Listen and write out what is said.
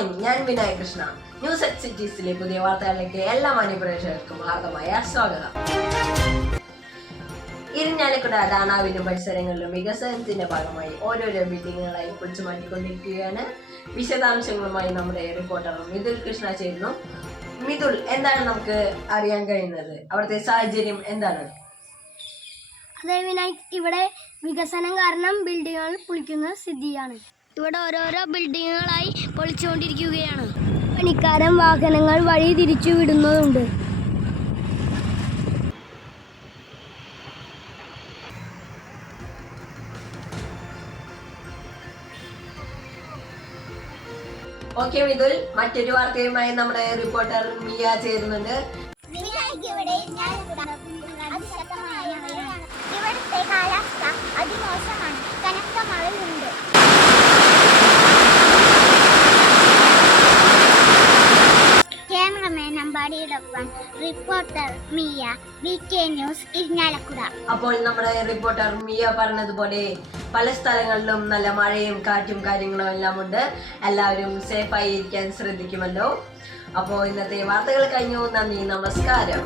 Morning. ഞാൻ Vinayaka Krishna. News at സിറ്റീസിലെ പുതിയ വാർത്തകളിലേക്ക് എല്ലാ മാന്യപ്രേക്ഷകർക്കും ഹാർദമായ സ്വാഗതം. ഇരിഞ്ഞാലക്കുട ഡാണാവിലും പരിസരങ്ങളിലും വികസനത്തിന്റെ ഭാഗമായി ഓരോരോ ബിൽഡിങ്ങുകളായി പൊളിച്ചു മാറ്റിക്കൊണ്ടിരിക്കുകയാണ്. വിശദാംശങ്ങളുമായി നമ്മുടെ റിപ്പോർട്ടർ മിഥുൽ കൃഷ്ണ ചേരുന്നു. മിഥുൽ, എന്താണ് നമുക്ക് അറിയാൻ കഴിയുന്നത്? അവിടുത്തെ സാഹചര്യം എന്താണ്? അതെ വിനായക്, ഇവിടെ വികസനം കാരണം ബിൽഡിങ്ങുകൾ പൊളിക്കുന്ന സ്ഥിതിയാണ്. ഇവിടെ ഓരോരോ ബിൽഡിങ്ങുകളായി പൊളിച്ചുകൊണ്ടിരിക്കുകയാണ്. പണിക്കാരൻ വാഹനങ്ങൾ വഴി തിരിച്ചു വിടുന്നതുണ്ട്. ഓക്കെ മിഥുൽ, മറ്റൊരു വാർത്തയുമായി നമ്മുടെ റിപ്പോർട്ടർ മിയ ചേരുന്നുണ്ട്. ഇവിടുത്തെ കാലാവസ്ഥ അതിമോശമാണ്. കനത്ത മഴയുണ്ട്. ക്യാമറമാൻ അമ്പാടിയോടൊപ്പം reporter Mia, VK news, Irinjalakuda. അപ്പോൾ നമ്മുടെ റിപ്പോർട്ടർ മിയ പറഞ്ഞതുപോലെ പല സ്ഥലങ്ങളിലും നല്ല മഴയും കാറ്റും കാര്യങ്ങളും എല്ലാം ഉണ്ട്. എല്ലാവരും സേഫായി ഇരിക്കാൻ ശ്രദ്ധിക്കുമല്ലോ. അപ്പോൾ ഇന്നത്തെ വാർത്തകൾ കഴിഞ്ഞു. നന്ദി, നമസ്കാരം.